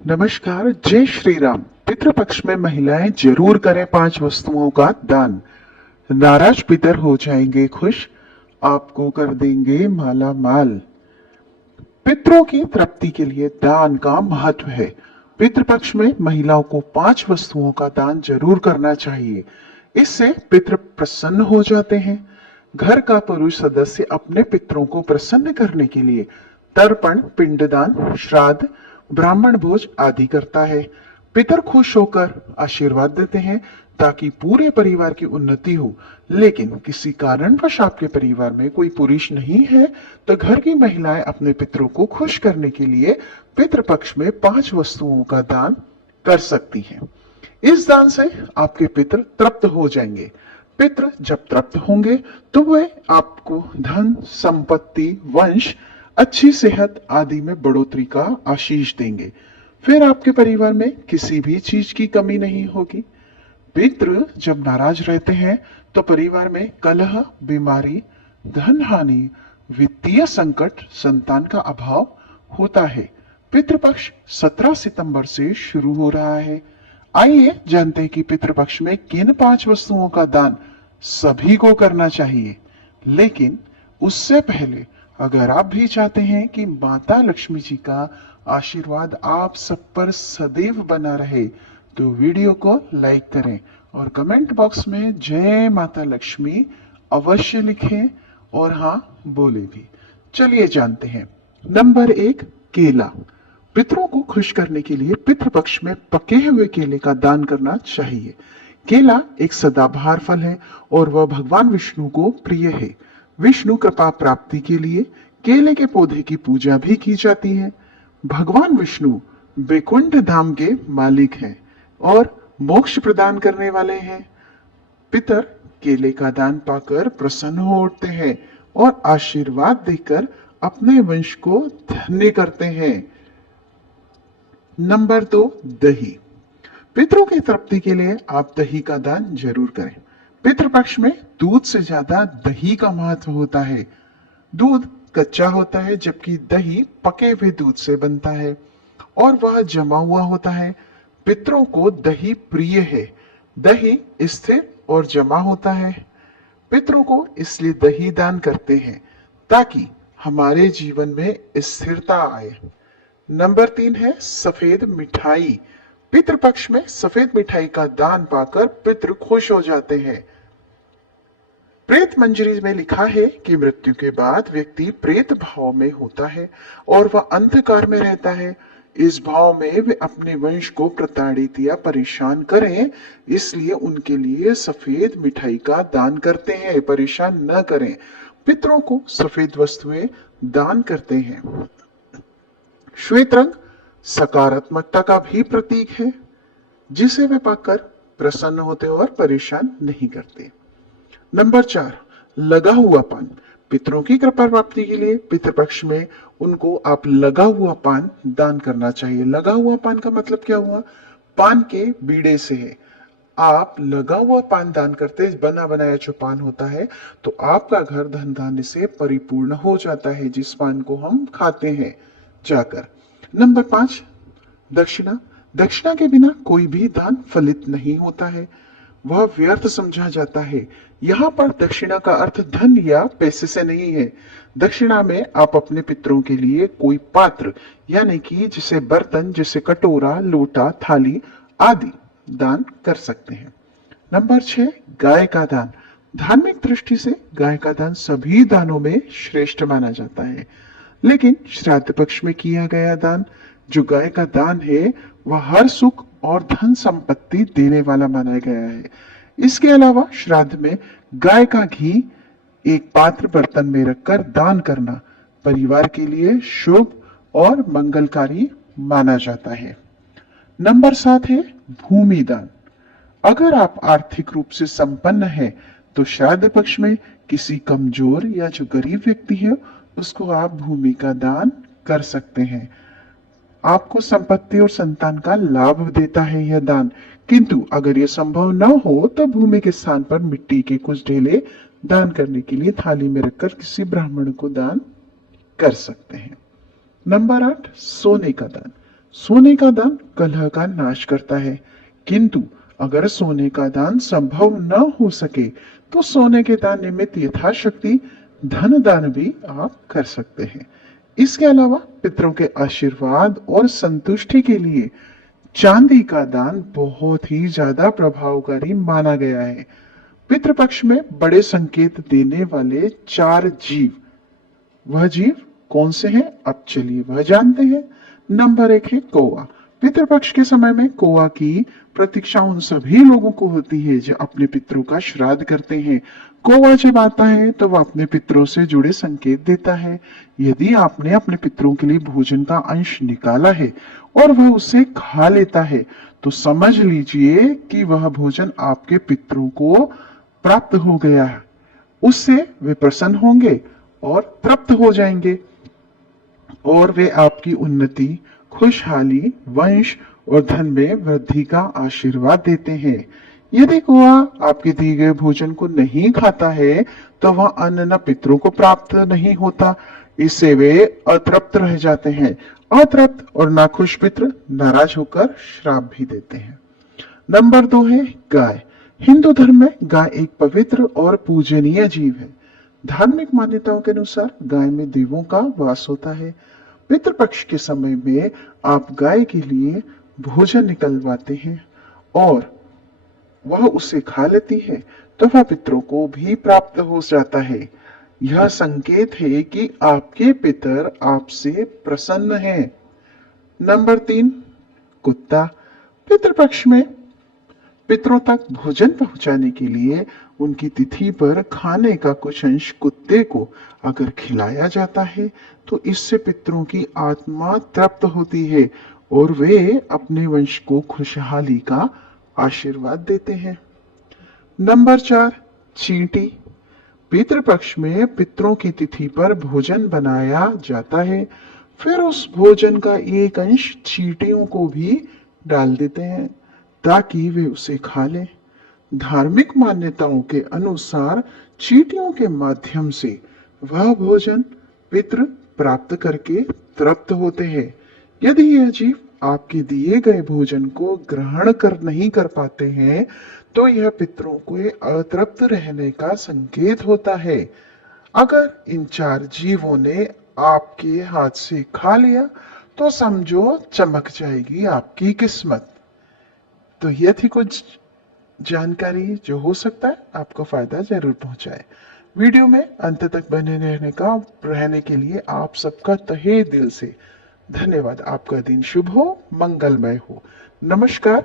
नमस्कार, जय श्री राम। पितृपक्ष में महिलाएं जरूर करें 5 वस्तुओं का दान। नाराज पितर हो जाएंगे खुश, आपको कर देंगे माला माल। पितरों की तृप्ति के लिए दान का महत्व है। पितृपक्ष में महिलाओं को 5 वस्तुओं का दान जरूर करना चाहिए। इससे पितृ प्रसन्न हो जाते हैं। घर का पुरुष सदस्य अपने पितरों को प्रसन्न करने के लिए तर्पण, पिंडदान, श्राद्ध, ब्राह्मण भोज आदि करता है। पितर खुश होकर आशीर्वाद देते हैं ताकि पूरे परिवार की उन्नति हो। लेकिन किसी कारणवश आपके परिवार में कोई पुरुष नहीं है तो घर की महिलाएं अपने पितरों को खुश करने के लिए पितृपक्ष में 5 वस्तुओं का दान कर सकती हैं। इस दान से आपके पितर तृप्त हो जाएंगे। पितृ जब तृप्त होंगे तो वे आपको धन, संपत्ति, वंश, अच्छी सेहत आदि में बढ़ोतरी का आशीष देंगे। फिर आपके परिवार में किसी भी चीज की कमी नहीं होगी। पितृ जब नाराज रहते हैं तो परिवार में कलह, बीमारी, धन हानि, वित्तीय संकट, संतान का अभाव होता है। पितृपक्ष 17 सितंबर से शुरू हो रहा है। आइए जानते हैं कि पितृपक्ष में किन 5 वस्तुओं का दान सभी को करना चाहिए। लेकिन उससे पहले अगर आप भी चाहते हैं कि माता लक्ष्मी जी का आशीर्वाद आप सब पर सदैव बना रहे तो वीडियो को लाइक करें और कमेंट बॉक्स में जय माता लक्ष्मी अवश्य लिखें और हाँ बोले भी। चलिए जानते हैं। नंबर 1, केला। पितरों को खुश करने के लिए पितृपक्ष में पके हुए केले का दान करना चाहिए। केला एक सदाबहार फल है और वह भगवान विष्णु को प्रिय है। विष्णु कृपा प्राप्ति के लिए केले के पौधे की पूजा भी की जाती है। भगवान विष्णु वैकुंठ धाम के मालिक हैं और मोक्ष प्रदान करने वाले हैं। पितर केले का दान पाकर प्रसन्न हो उठते हैं और आशीर्वाद देकर अपने वंश को धन्य करते हैं। नंबर 2, दही। पितरों की तृप्ति के लिए आप दही का दान जरूर करें। पितृपक्ष में दूध से ज्यादा दही का महत्व होता है। दूध कच्चा होता है जबकि दही पके हुए दूध से बनता है और वह जमा हुआ होता है। पितरों को दही प्रिय है। दही स्थिर और जमा होता है। पितरों को इसलिए दही दान करते हैं ताकि हमारे जीवन में स्थिरता आए। नंबर 3 है सफेद मिठाई। पितृपक्ष में सफेद मिठाई का दान पाकर पितृ खुश हो जाते हैं। प्रेत मंजरी में लिखा है कि मृत्यु के बाद व्यक्ति प्रेत भाव में होता है और वह अंधकार में रहता है। इस भाव में वे अपने वंश को प्रताड़ित या परेशान करें, इसलिए उनके लिए सफेद मिठाई का दान करते हैं। परेशान न करें। पितरों को सफेद वस्तुएं दान करते हैं। श्वेत रंग सकारात्मकता का भी प्रतीक है जिसे वे पाकर प्रसन्न होते और परेशान नहीं करते। नंबर 4, लगा हुआ पान। पितरों की कृपा प्राप्ति के लिए पितृपक्ष में उनको आप लगा हुआ पान दान करना चाहिए। लगा हुआ पान का मतलब क्या हुआ? पान के बीड़े से है। आप लगा हुआ पान दान करते, बना बनाया जो पान होता है, तो आपका घर धन धान्य से परिपूर्ण हो जाता है जिस पान को हम खाते हैं जाकर। नंबर 5, दक्षिणा। दक्षिणा के बिना कोई भी दान फलित नहीं होता है, वह व्यर्थ समझा जाता है। यहाँ पर दक्षिणा का अर्थ धन या पैसे से नहीं है। दक्षिणा में आप अपने पितरों के लिए कोई पात्र यानी कि जैसे बर्तन, जैसे कटोरा, लोटा, थाली आदि दान कर सकते हैं। नंबर 6, गाय का दान। धार्मिक दृष्टि से गाय का दान सभी दानों में श्रेष्ठ माना जाता है, लेकिन श्राद्ध पक्ष में किया गया दान जो गाय का दान है वह हर सुख और धन संपत्ति देने वाला माना गया है। इसके अलावा श्राद्ध में गाय का घी एक पात्र बर्तन में रखकर दान करना परिवार के लिए शुभ और मंगलकारी माना जाता है। नंबर 7 है भूमि दान। अगर आप आर्थिक रूप से संपन्न हैं तो श्राद्ध पक्ष में किसी कमजोर या जो गरीब व्यक्ति है उसको आप भूमि का दान कर सकते हैं। आपको संपत्ति और संतान का लाभ देता है यह दान। किंतु अगर यह संभव न हो तो भूमि के स्थान पर मिट्टी के कुछ ढेले दान करने के लिए थाली में रखकर किसी ब्राह्मण को दान कर सकते हैं। नंबर 8, सोने का दान। सोने का दान कलह का नाश करता है, किंतु अगर सोने का दान संभव न हो सके तो सोने के दान निमित्त यथाशक्ति धन दान भी आप कर सकते हैं। इसके अलावा पितरों के आशीर्वाद और संतुष्टि के लिए चांदी का दान बहुत ही ज्यादा प्रभावकारी माना गया है। पितृपक्ष में बड़े संकेत देने वाले 4 जीव, वह जीव कौन से हैं अब चलिए वह जानते हैं। नंबर 1 है कौवा। पितृपक्ष के समय में कौवा की प्रतीक्षा उन सभी लोगों को होती है जो अपने पितरों का श्राद्ध करते हैं। कौवा जब आता है तो वह अपने पितरों से जुड़े संकेत देता है। यदि आपने अपने पितरों के लिए भोजन का अंश निकाला है और वह उसे खा लेता है तो समझ लीजिए कि वह भोजन आपके पितरों को प्राप्त हो गया है। उससे वे प्रसन्न होंगे और तृप्त हो जाएंगे और वे आपकी उन्नति, खुशहाली, वंश और धन में वृद्धि का आशीर्वाद देते हैं। यदि कौवा आपके दिए गए भोजन को नहीं खाता है तो वह अन्न न पितरों को प्राप्त नहीं होता, इससे वे अतृप्त रह जाते हैं। अतृप्त और नाखुश पितृ नाराज होकर श्राप भी देते हैं। नंबर 2 है गाय। हिंदू धर्म में गाय एक पवित्र और पूजनीय जीव है। धार्मिक मान्यताओं के अनुसार गाय में देवों का वास होता है। पितृपक्ष के समय में आप गाय के लिए भोजन निकलवाते हैं और वह उसे खा लेती है तो वह पितरों को भी प्राप्त हो जाता है। यह संकेत है कि आपके पितर आपसे प्रसन्न हैं। नंबर 3 कुत्ता। पितृपक्ष में पितरों तक भोजन पहुंचाने के लिए उनकी तिथि पर खाने का कुछ अंश कुत्ते को अगर खिलाया जाता है तो इससे पितरों की आत्मा तृप्त होती है और वे अपने वंश को खुशहाली का आशीर्वाद देते हैं। नंबर 4 चींटी। पितृपक्ष में पितरों की तिथि पर भोजन बनाया जाता है, फिर उस भोजन का एक अंश चींटियों को भी डाल देते हैं ताकि वे उसे खा लें। धार्मिक मान्यताओं के अनुसार चींटियों के माध्यम से वह भोजन पितृ प्राप्त करके तृप्त होते हैं। यदि यह जीव आपके दिए गए भोजन को ग्रहण कर नहीं कर पाते हैं तो यह पितरों को अतृप्त रहने का संकेत होता है। अगर इन 4 जीवों ने आपके हाथ से खा लिया तो समझो चमक जाएगी आपकी किस्मत। तो यह थी कुछ जानकारी जो हो सकता है आपको फायदा जरूर पहुंचाए। वीडियो में अंत तक बने रहने के लिए आप सबका तहे दिल से धन्यवाद। आपका दिन शुभ हो, मंगलमय हो। नमस्कार।